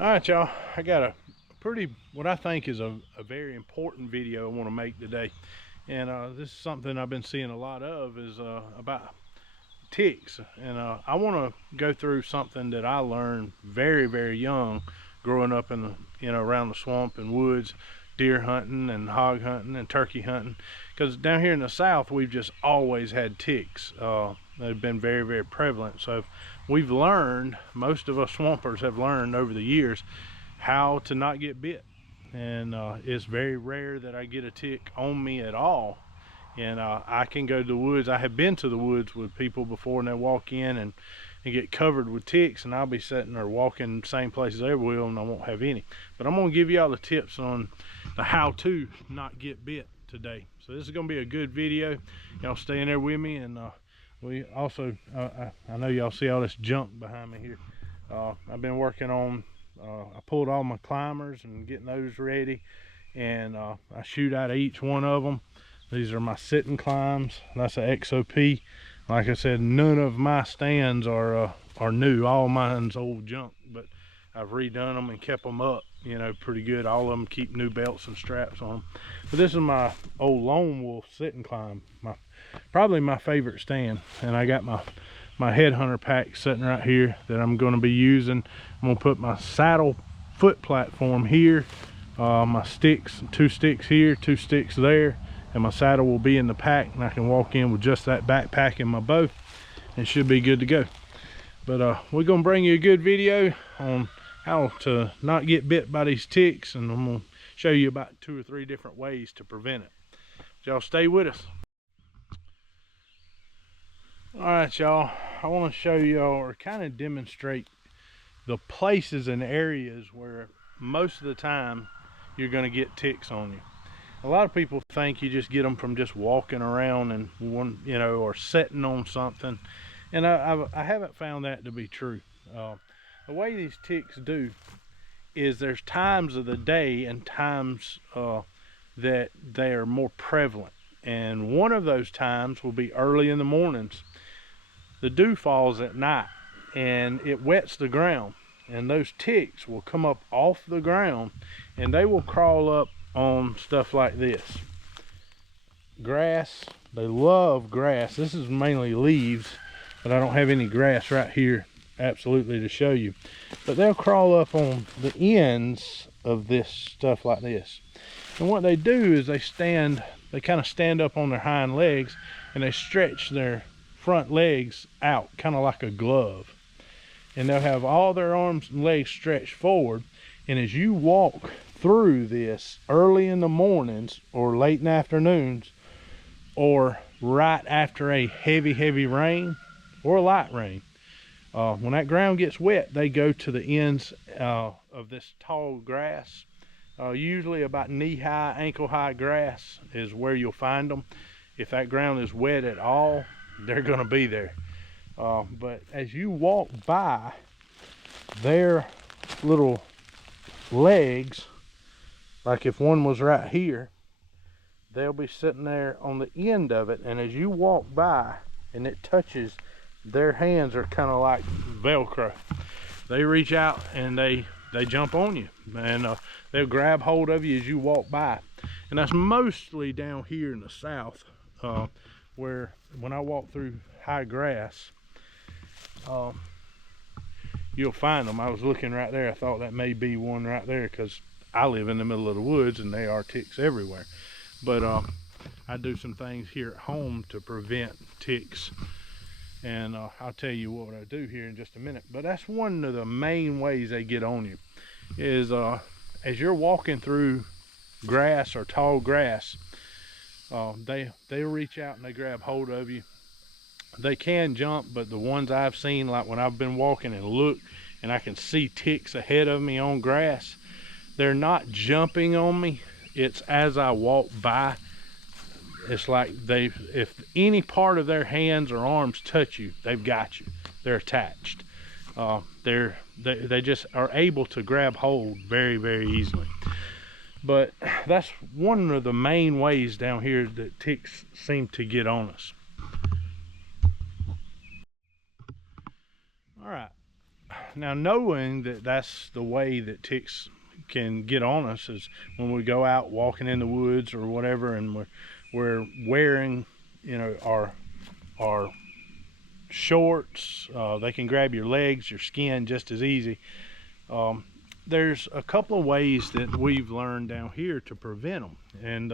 All right, y'all, I got a pretty, what I think is a very important video I want to make today. And this is something I've been seeing a lot of, is about ticks. And I want to go through something that I learned very young, growing up in the, around the swamp and woods, deer hunting and hog hunting and turkey hunting. Because down here in the South, we've just always had ticks. They've been very prevalent. So we've learned, most of us swampers have learned over the years, how to not get bit. And it's very rare that I get a tick on me at all. And I can go to the woods. I have been to the woods with people before, and they walk in and get covered with ticks, and I'll be sitting there walking the same places they will, and I won't have any. But I'm gonna give you all the tips on the how to not get bit today. So this is gonna be a good video. Y'all stay in there with me. And we also, I know y'all see all this junk behind me here. I've been working on, I pulled all my climbers and getting those ready, and I shoot out of each one of them. These are my sitting climbs. That's an XOP. Like I said, none of my stands are new. All mine's old junk, but I've redone them and kept them up, pretty good. All of them keep new belts and straps on them. But this is my old Lone Wolf sitting climb. Probably my favorite stand. And I got my headhunter pack sitting right here that I'm going to be using. I'm going to put my saddle foot platform here, my sticks, 2 sticks here, 2 sticks there, and my saddle will be in the pack, and I can walk in with just that backpack and my bow, and should be good to go. But we're gonna bring you a good video on how to not get bit by these ticks, and I'm gonna show you about 2 or 3 different ways to prevent it. So y'all stay with us. All right, y'all, I want to show y'all, or kind of demonstrate, the places and areas where most of the time you're going to get ticks on you. A lot of people think you just get them from just walking around and or sitting on something, and I haven't found that to be true. The way these ticks do is there's times of the day and times that they are more prevalent, and one of those times will be early in the mornings. The dew falls at night and it wets the ground, and those ticks will come up off the ground and they will crawl up on stuff like this. Grass. They love grass. This is mainly leaves, but I don't have any grass right here absolutely to show you. But they'll crawl up on the ends of this stuff like this. And what they do is they kind of stand up on their hind legs, and they stretch their front legs out, kind of like a glove. And they'll have all their arms and legs stretched forward, and as you walk through this early in the mornings or late in the afternoons, or right after a heavy rain or a light rain, when that ground gets wet, they go to the ends of this tall grass. Usually about knee-high, ankle-high grass is where you'll find them. If that ground is wet at all, they're going to be there. But as you walk by, their little legs, like if one was right here, they'll be sitting there on the end of it, and as you walk by and it touches, their hands are kind of like Velcro. They reach out and they jump on you, and they'll grab hold of you as you walk by. And that's mostly down here in the South, where when I walk through high grass, you'll find them. I was looking right there. I thought that may be one right there, because I live in the middle of the woods and there are ticks everywhere. But I do some things here at home to prevent ticks, and I'll tell you what I do here in just a minute. But that's one of the main ways they get on you, is as you're walking through grass or tall grass, they'll reach out and they grab hold of you. They can jump, but the ones I've seen, like when I've been walking and look and I can see ticks ahead of me on grass, they're not jumping on me. It's as I walk by. It's like if any part of their hands or arms touch you, they've got you. They're attached. They just are able to grab hold very easily. But that's one of the main ways down here that ticks seem to get on us. All right, now knowing that that's the way that ticks can get on us is when we go out walking in the woods or whatever, and we're wearing, you know, our shorts. They can grab your legs, your skin just as easy. There's a couple of ways that we've learned down here to prevent them, and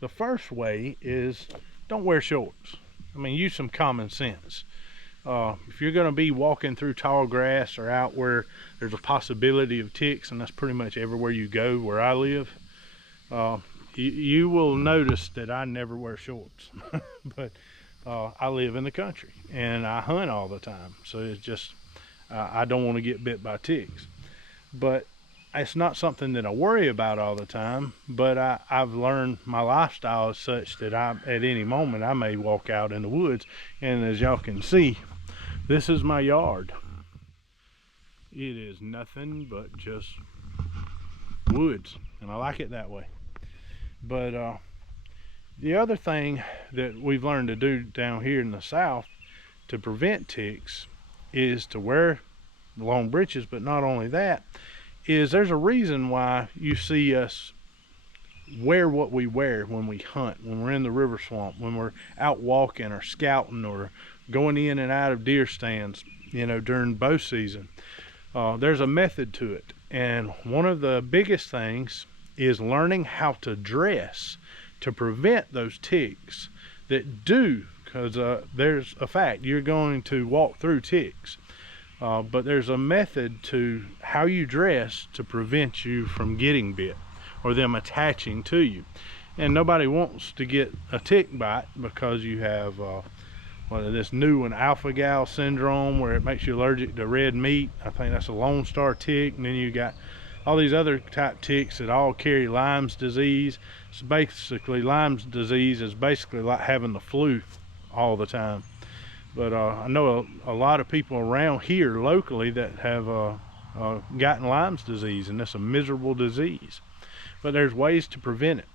the first way is don't wear shorts. I mean, use some common sense. If you're going to be walking through tall grass or out where there's a possibility of ticks, and that's pretty much everywhere you go where I live, you will notice that I never wear shorts. But I live in the country and I hunt all the time, so it's just I don't want to get bit by ticks. But it's not something that I worry about all the time, but I've learned my lifestyle is such that at any moment I may walk out in the woods, and as y'all can see, this is my yard. It is nothing but just woods, and I like it that way. But the other thing that we've learned to do down here in the South to prevent ticks is to wear long breeches. But not only that, is there's a reason why you see us wear what we wear when we hunt, when we're in the river swamp, when we're out walking or scouting or going in and out of deer stands, you know, during bow season. There's a method to it, and one of the biggest things is learning how to dress to prevent those ticks that do, because there's a fact, you're going to walk through ticks. But there's a method to how you dress to prevent you from getting bit or them attaching to you. And nobody wants to get a tick bite because you have this new one, alpha-gal syndrome, where it makes you allergic to red meat. I think that's a Lone Star tick. And then you got all these other type ticks that all carry Lyme's disease. So basically, Lyme's disease is basically like having the flu all the time. But I know a lot of people around here locally that have gotten Lyme's disease, and that's a miserable disease. But there's ways to prevent it.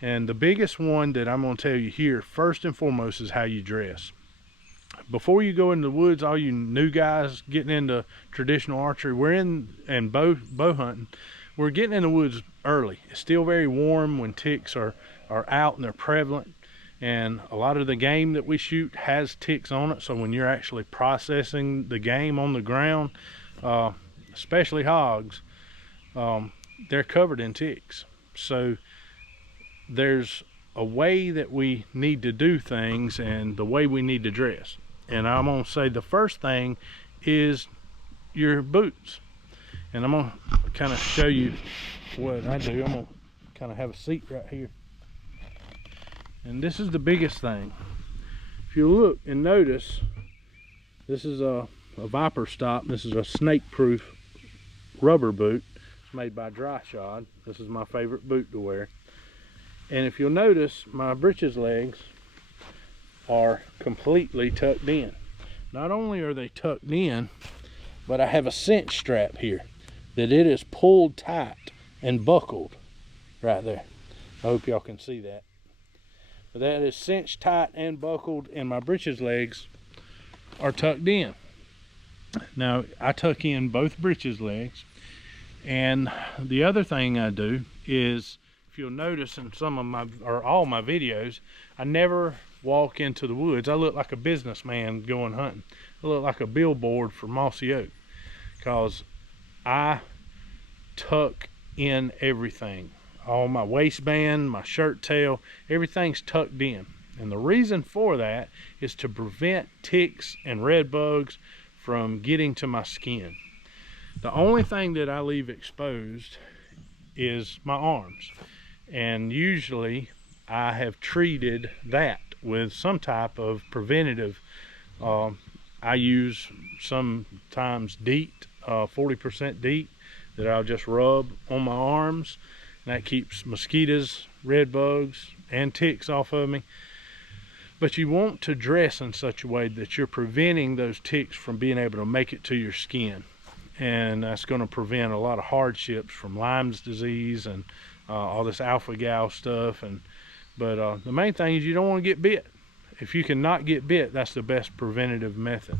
And the biggest one that I'm going to tell you here, first and foremost, is how you dress. Before you go into the woods, all you new guys getting into traditional archery, and bow hunting, we're getting in the woods early. It's still very warm when ticks are out and they're prevalent. And a lot of the game that we shoot has ticks on it, so when you're actually processing the game on the ground, especially hogs, they're covered in ticks. So there's a way that we need to do things and the way we need to dress. And I'm going to say the first thing is your boots. And I'm going to kind of show you what I do. I'm going to kind of have a seat right here. And this is the biggest thing. If you look and notice, this is a Viper Stop. This is a snake-proof rubber boot. It's made by Dry Shod. This is my favorite boot to wear. And if you'll notice, my breeches legs are completely tucked in. Not only are they tucked in, but I have a cinch strap here that it is pulled tight and buckled right there. I hope y'all can see that. But that is cinched tight and buckled, and my breeches legs are tucked in. Now, I tuck in both breeches legs, and the other thing I do is, if you'll notice in some of my, or all my videos, I never walk into the woods. I look like a businessman going hunting. I look like a billboard for Mossy Oak, because I tuck in everything. All my waistband, my shirt tail, everything's tucked in. And the reason for that is to prevent ticks and red bugs from getting to my skin. The only thing that I leave exposed is my arms. And usually I have treated that with some type of preventative. I use sometimes DEET, 40% DEET, that I'll just rub on my arms. That keeps mosquitoes, red bugs, and ticks off of me. But you want to dress in such a way that you're preventing those ticks from being able to make it to your skin. And that's going to prevent a lot of hardships from Lyme's disease and all this alpha-gal stuff. But the main thing is you don't want to get bit. If you can not get bit, that's the best preventative method.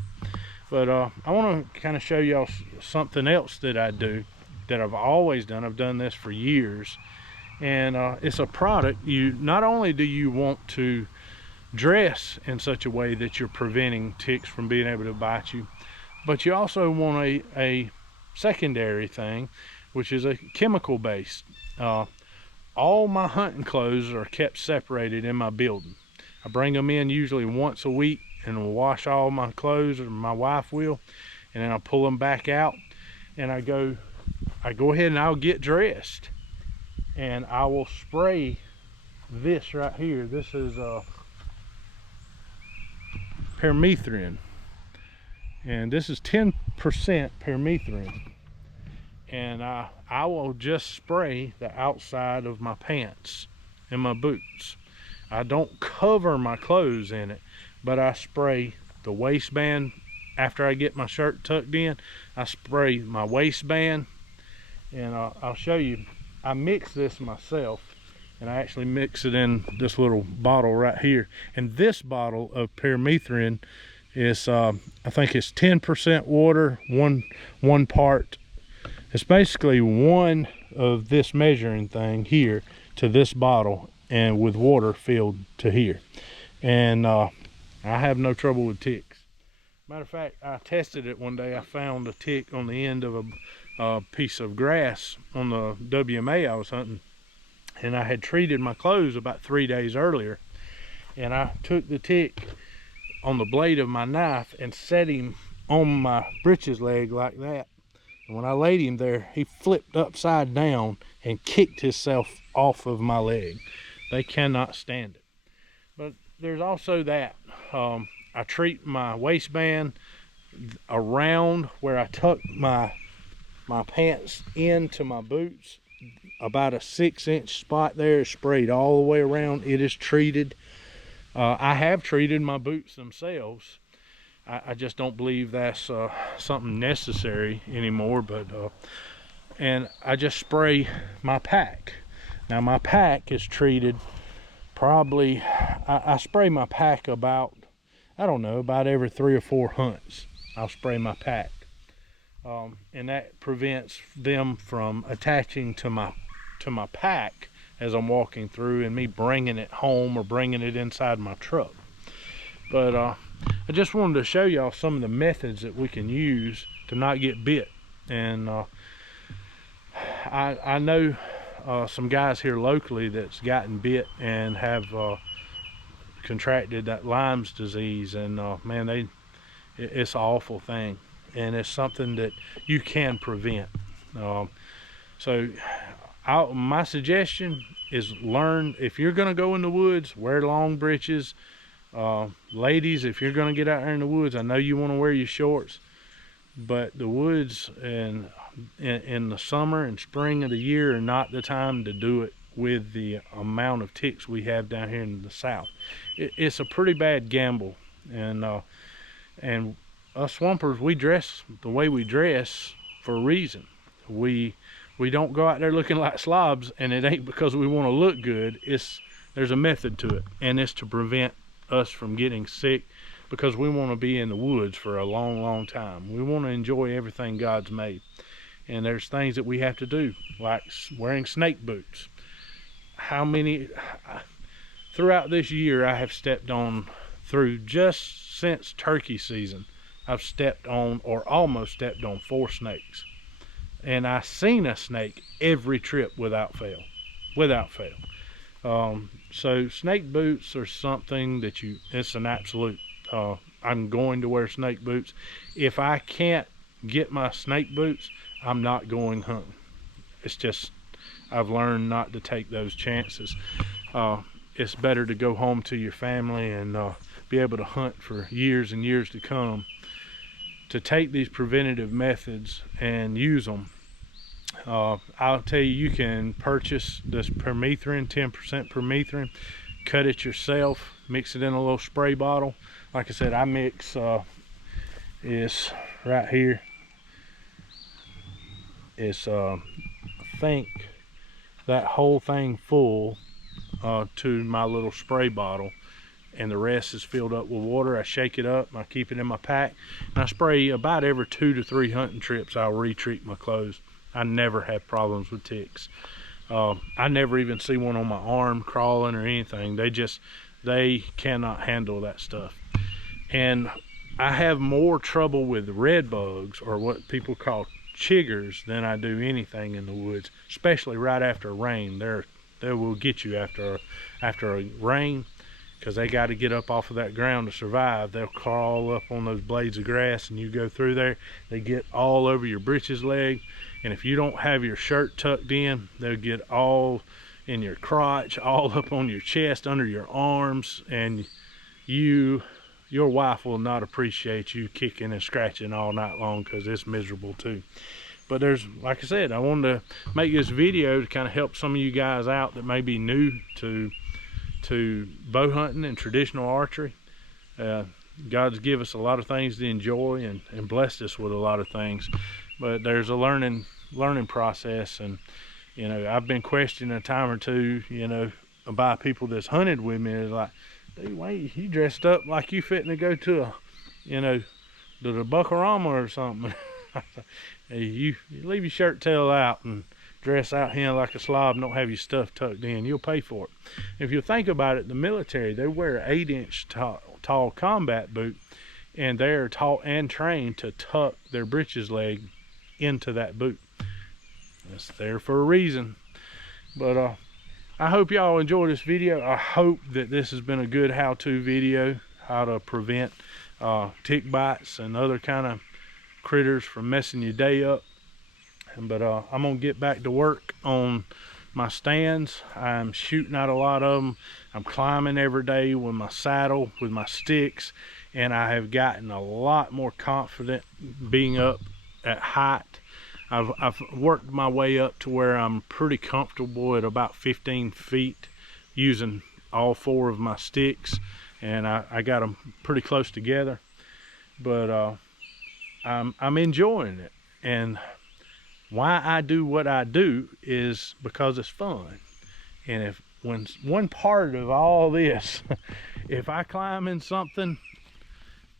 But I want to kind of show y'all something else that I do, that I've always done. I've done this for years, and it's a product. You not only do you want to dress in such a way that you're preventing ticks from being able to bite you, but you also want a secondary thing, which is a chemical based. All my hunting clothes are kept separated in my building. I bring them in usually once a week and wash all my clothes, or my wife will, and then I'll pull them back out, and I go ahead and I'll get dressed, and I will spray this right here. This is permethrin, and this is 10% permethrin, and I will just spray the outside of my pants and my boots. I don't cover my clothes in it, but I spray the waistband. After I get my shirt tucked in, I spray my waistband, and I'll show you. I mix this myself, and I actually mix it in this little bottle right here. And this bottle of permethrin is I think it's 10% water, one part. It's basically one of this measuring thing here to this bottle, and with water filled to here. And I have no trouble with ticks. Matter of fact, I tested it one day. I found a tick on the end of a piece of grass on the WMA I was hunting, and I had treated my clothes about 3 days earlier, and I took the tick on the blade of my knife and set him on my breeches leg like that. And when I laid him there, he flipped upside down and kicked himself off of my leg. They cannot stand it. But there's also that. I treat my waistband around where I tuck my pants into my boots. About a 6-inch spot there is sprayed all the way around. It is treated. I have treated my boots themselves. I just don't believe that's something necessary anymore. But and I just spray my pack. Now my pack is treated probably, I spray my pack about, I don't know, about every 3 or 4 hunts. I'll spray my pack. And that prevents them from attaching to my pack as I'm walking through, and me bringing it home or bringing it inside my truck. But I just wanted to show y'all some of the methods that we can use to not get bit. And I know some guys here locally that's gotten bit and have contracted that Lyme's disease, and man, it's an awful thing, and it's something that you can prevent. So my suggestion is learn. If you're going to go in the woods, wear long breeches. Ladies, if you're going to get out there in the woods, I know you want to wear your shorts, but the woods and in the summer and spring of the year are not the time to do it with the amount of ticks we have down here in the south. It's a pretty bad gamble, and us swampers, we dress the way we dress for a reason. We don't go out there looking like slobs, and it ain't because we want to look good. There's a method to it, and it's to prevent us from getting sick, because we want to be in the woods for a long time. We want to enjoy everything God's made, and there's things that we have to do, like wearing snake boots. How many throughout this year I have stepped on, through just since turkey season, I've stepped on or almost stepped on 4 snakes, and I seen a snake every trip without fail. So snake boots are something that it's an absolute, I'm going to wear snake boots. If I can't get my snake boots, I'm not going hunting. It's just, I've learned not to take those chances. It's better to go home to your family and be able to hunt for years and years to come, to take these preventative methods and use them. I'll tell you, you can purchase this permethrin, 10% permethrin, cut it yourself, mix it in a little spray bottle. Like I said, I mix is right here. It's I think that whole thing full to my little spray bottle, and the rest is filled up with water. I shake it up, I keep it in my pack, and I spray about every 2 to 3 hunting trips. I'll retreat my clothes. I never have problems with ticks. I never even see one on my arm crawling or anything. They cannot handle that stuff. And I have more trouble with red bugs, or what people call chiggers, than I do anything in the woods, especially right after a rain. They will get you after a rain, because they got to get up off of that ground to survive. They'll crawl up on those blades of grass, and you go through there, they get all over your breeches leg, and if you don't have your shirt tucked in, they'll get all in your crotch, all up on your chest, under your arms, and your wife will not appreciate you kicking and scratching all night long, because it's miserable too. But there's, like I said, I wanted to make this video to kind of help some of you guys out that may be new to bow hunting and traditional archery. God's given us a lot of things to enjoy and blessed us with a lot of things, but there's a learning process. And you know, I've been questioned a time or two, you know, by people that's hunted with me. It's like, dude, wait, you dressed up like you fitting to go to a, you know, to the Buckarama or something. Hey, you leave your shirt tail out and dress out here like a slob and don't have your stuff tucked in, you'll pay for it. If you think about it, the military, they wear an 8-inch tall combat boot, and they're taught and trained to tuck their breeches leg into that boot. It's there for a reason. But I hope y'all enjoy this video. I hope that this has been a good how-to video, how to prevent tick bites and other kind of critters from messing your day up. But I'm gonna get back to work on my stands. I'm shooting out a lot of them. I'm climbing every day with my saddle, with my sticks, and I have gotten a lot more confident being up at height. I've worked my way up to where I'm pretty comfortable at about 15 feet using all 4 of my sticks, and I got them pretty close together. But I'm enjoying it, and why I do what I do is because it's fun. And when one part of all this, if I climb in something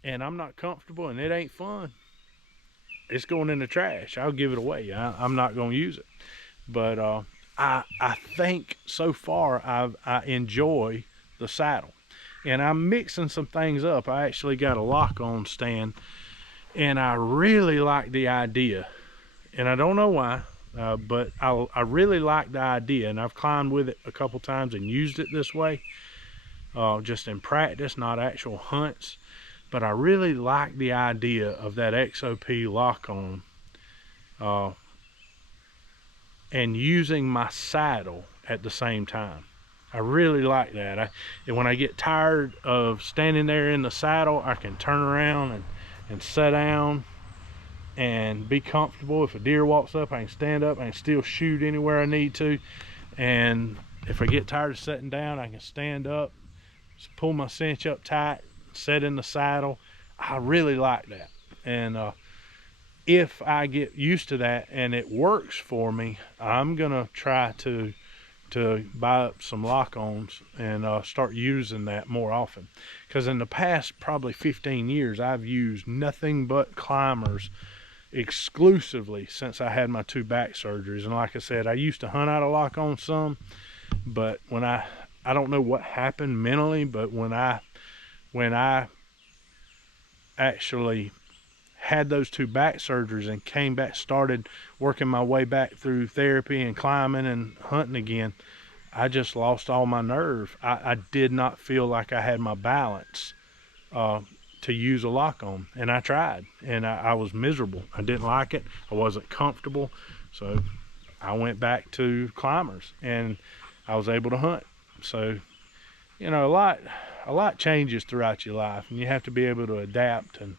and I'm not comfortable and it ain't fun, it's going in the trash. I'll give it away. I'm not going to use it. But I think so far I enjoy the saddle, and I'm mixing some things up. I actually got a lock-on stand, and I really like the idea, and I don't know why, but I really like the idea, and I've climbed with it a couple times and used it this way, just in practice, not actual hunts. But I really like the idea of that XOP lock-on, and using my saddle at the same time. I really like that. And when I get tired of standing there in the saddle, I can turn around and sit down and be comfortable. If a deer walks up, I can stand up, I can still shoot anywhere I need to. And if I get tired of sitting down, I can stand up, just pull my cinch up tight, sit in the saddle. I really like that. And if I get used to that and it works for me, I'm gonna try to buy up some lock-ons and start using that more often. Because in the past probably 15 years, I've used nothing but climbers exclusively since I had my 2 back surgeries. And like I said, I used to hunt out a lock-on some, but when I don't know what happened mentally, but when I actually had those 2 back surgeries and came back, started working my way back through therapy and climbing and hunting again, I just lost all my nerve. I did not feel like I had my balance to use a lock-on, and I tried, and I was miserable. I didn't like it. I wasn't comfortable, so I went back to climbers, and I was able to hunt. So, you know, a lot changes throughout your life, and you have to be able to adapt and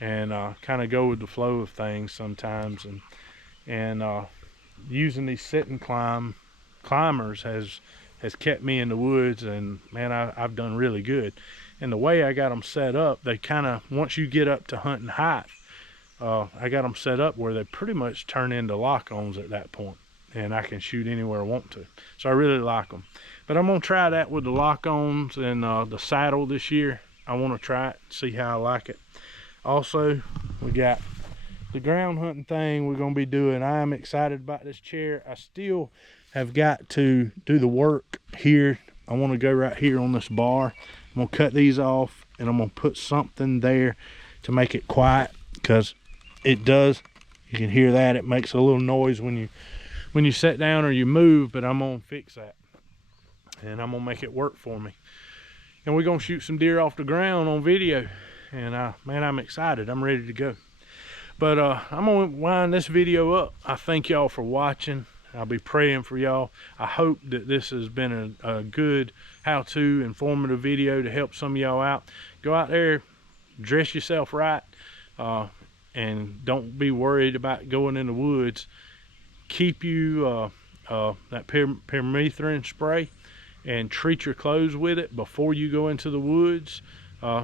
kind of go with the flow of things sometimes. And using these sit and climbers has kept me in the woods, and man, I've done really good. And the way I got them set up, they kind of, once you get up to hunting height, I got them set up where they pretty much turn into lock-ons at that point. and I can shoot anywhere I want to. So I really like them. But I'm gonna try that with the lock-ons and the saddle this year. I want to try it, see how I like it. Also, we got the ground hunting thing we're gonna be doing. I am excited about this chair. I still have got to do the work here. I want to go right here on this bar. I'm gonna cut these off and I'm gonna put something there to make it quiet, because it does, you can hear that, it makes a little noise when you sit down or you move. But I'm gonna fix that and I'm gonna make it work for me. And we're gonna shoot some deer off the ground on video. And man, I'm excited. I'm ready to go. But I'm gonna wind this video up. I thank y'all for watching. I'll be praying for y'all. I hope that this has been a good how-to, informative video to help some of y'all out. Go out there, dress yourself right, and don't be worried about going in the woods. Keep you that permethrin spray and treat your clothes with it before you go into the woods.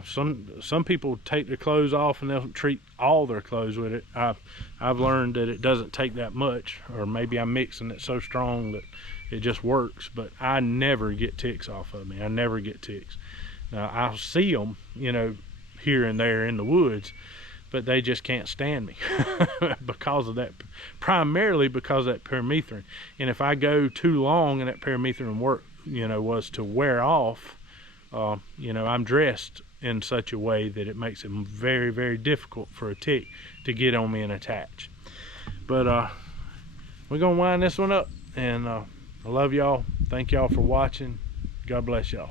Some people take their clothes off and they'll treat all their clothes with it. I've learned that it doesn't take that much, or maybe I'm mixing it so strong that it just works. But I never get ticks off of me. I never get ticks. Now, I'll see them, you know, here and there in the woods, but they just can't stand me because of that, primarily because of that permethrin. And if I go too long and that permethrin work, you know, was to wear off, you know, I'm dressed in such a way that it makes it very, very difficult for a tick to get on me and attach. But we're gonna wind this one up, and I love y'all. Thank y'all for watching. God bless y'all.